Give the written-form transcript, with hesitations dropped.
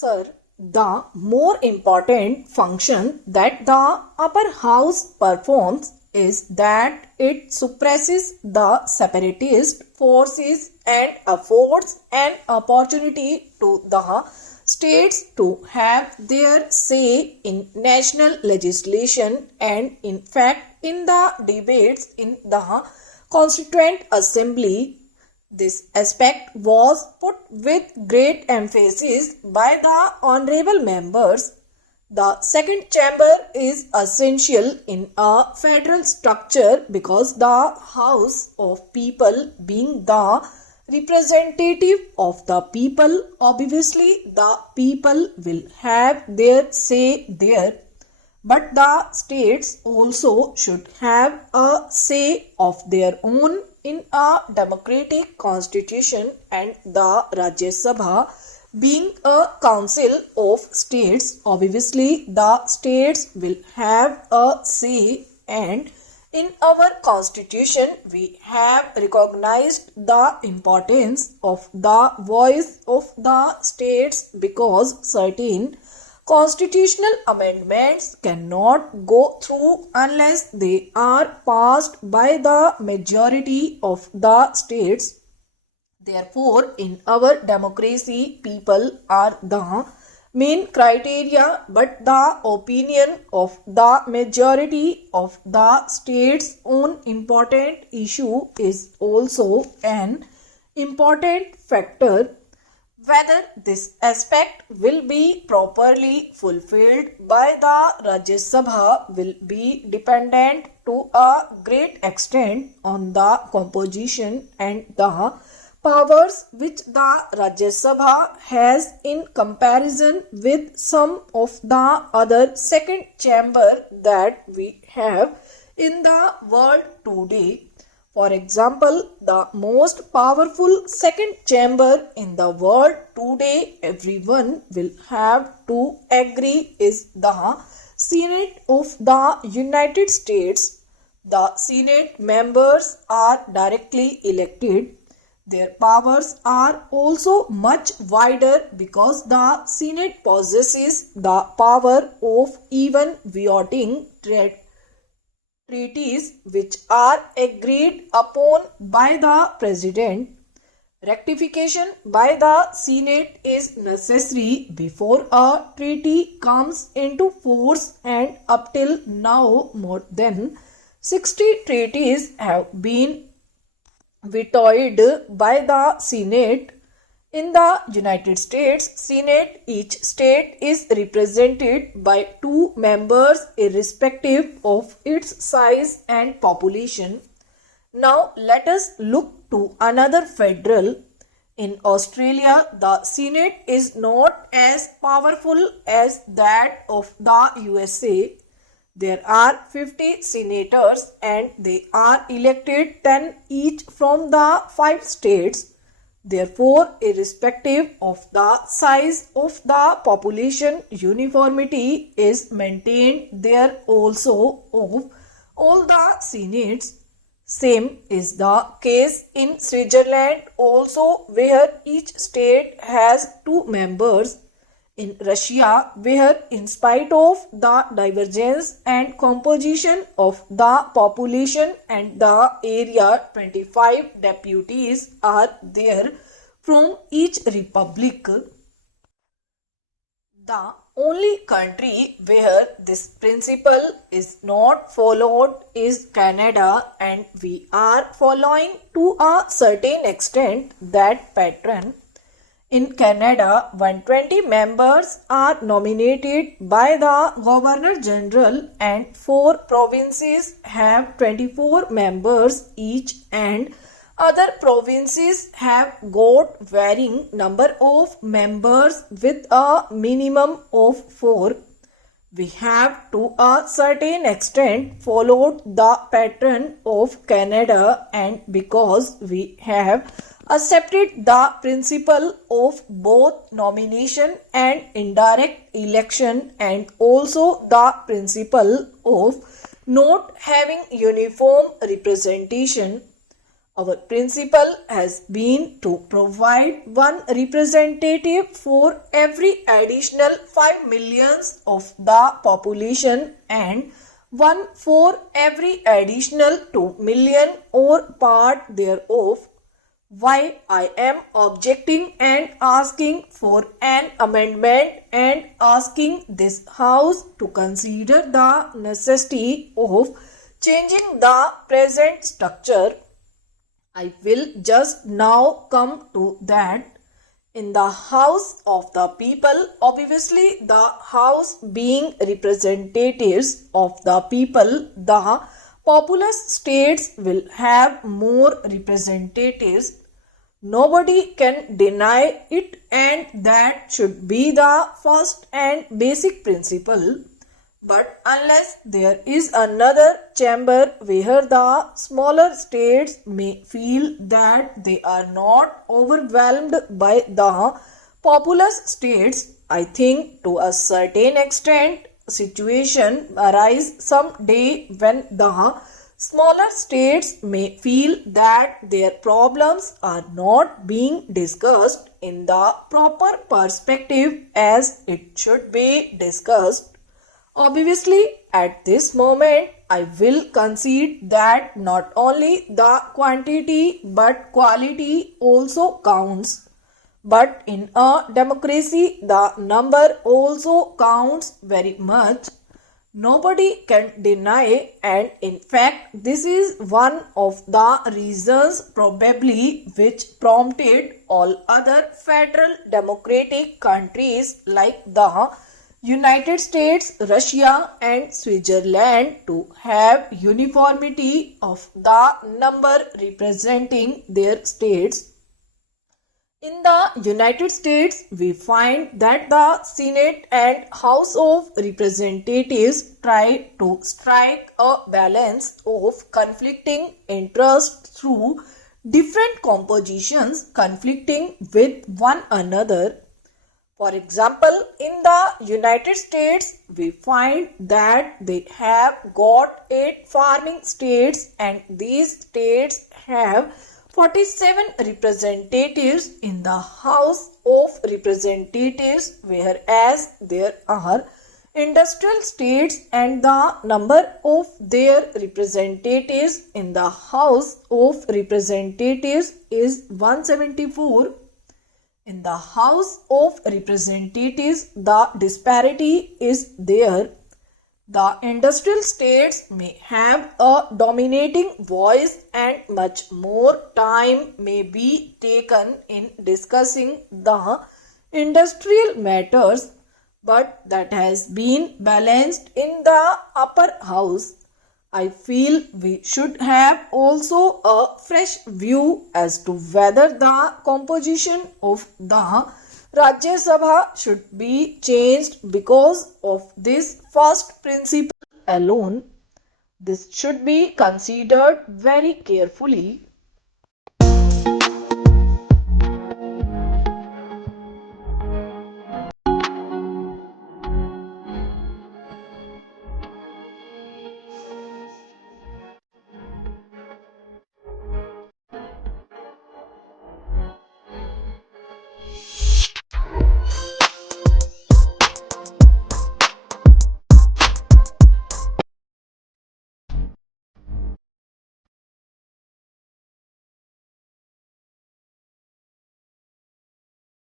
Sir, the more important function that the upper house performs is that it suppresses the separatist forces and affords an opportunity to the states to have their say in national legislation and in fact in the debates in the Constituent Assembly. This aspect was put with great emphasis by the honorable members. The second chamber is essential in a federal structure because the House of People, being the representative of the people, obviously the people will have their say there. But the states also should have a say of their own in a democratic constitution, and the Rajya Sabha being a council of states, obviously the states will have a say, and in our constitution we have recognized the importance of the voice of the states because certain constitutional amendments cannot go through unless they are passed by the majority of the states. Therefore, in our democracy, people are the main criteria, but the opinion of the majority of the states on important issue is also an important factor. Whether this aspect will be properly fulfilled by the Rajya Sabha will be dependent to a great extent on the composition and the powers which the Rajya Sabha has in comparison with some of the other second chamber that we have in the world today. For example, the most powerful second chamber in the world today, everyone will have to agree, is the Senate of the United States. The Senate members are directly elected. Their powers are also much wider because the Senate possesses the power of even vetoing treaties which are agreed upon by the President. Rectification by the Senate is necessary before a treaty comes into force, and up till now more than 60 treaties have been vetoed by the Senate. In the United States Senate, each state is represented by 2 members irrespective of its size and population. Now let us look to another federal. In Australia, the Senate is not as powerful as that of the USA. There are 50 senators and they are elected 10 each from the 5 states. Therefore, irrespective of the size of the population, uniformity is maintained there also of all the senates. Same is the case in Switzerland also, where each state has 2 members. In Russia, where in spite of the divergence and composition of the population and the area, 25 deputies are there from each republic. The only country where this principle is not followed is Canada, and we are following to a certain extent that pattern. In Canada, 120 members are nominated by the Governor General, and 4 provinces have 24 members each, and other provinces have got varying number of members with a minimum of 4. We have to a certain extent followed the pattern of Canada, and because we have accepted the principle of both nomination and indirect election, and also the principle of not having uniform representation, Our principle has been to provide one representative for every additional 5 millions of the population and one for every additional 2 million or part thereof. Why I am objecting and asking for an amendment and asking this House to consider the necessity of changing the present structure. I will just now come to that. In the House of the people, obviously the House being representatives of the people, the populous states will have more representatives. Nobody can deny it, and that should be the first and basic principle. But unless there is another chamber where the smaller states may feel that they are not overwhelmed by the populous states, I think to a certain extent situation arise some day when the smaller states may feel that their problems are not being discussed in the proper perspective as it should be discussed. Obviously, at this moment, I will concede that not only the quantity but quality also counts. But in a democracy, the number also counts very much. Nobody can deny, and in fact, this is one of the reasons probably which prompted all other federal democratic countries like the United States, Russia and Switzerland to have uniformity of the number representing their states. In the United States, we find that the Senate and House of Representatives try to strike a balance of conflicting interests through different compositions conflicting with one another. For example, in the United States, we find that they have got 8 farming states and these states have 47 representatives in the House of Representatives, whereas there are industrial states and the number of their representatives in the House of Representatives is 174. In the House of Representatives, the disparity is there. The industrial states may have a dominating voice and much more time may be taken in discussing the industrial matters, but that has been balanced in the upper house. I feel we should have also a fresh view as to whether the composition of the Rajya Sabha should be changed because of this first principle alone. This should be considered very carefully.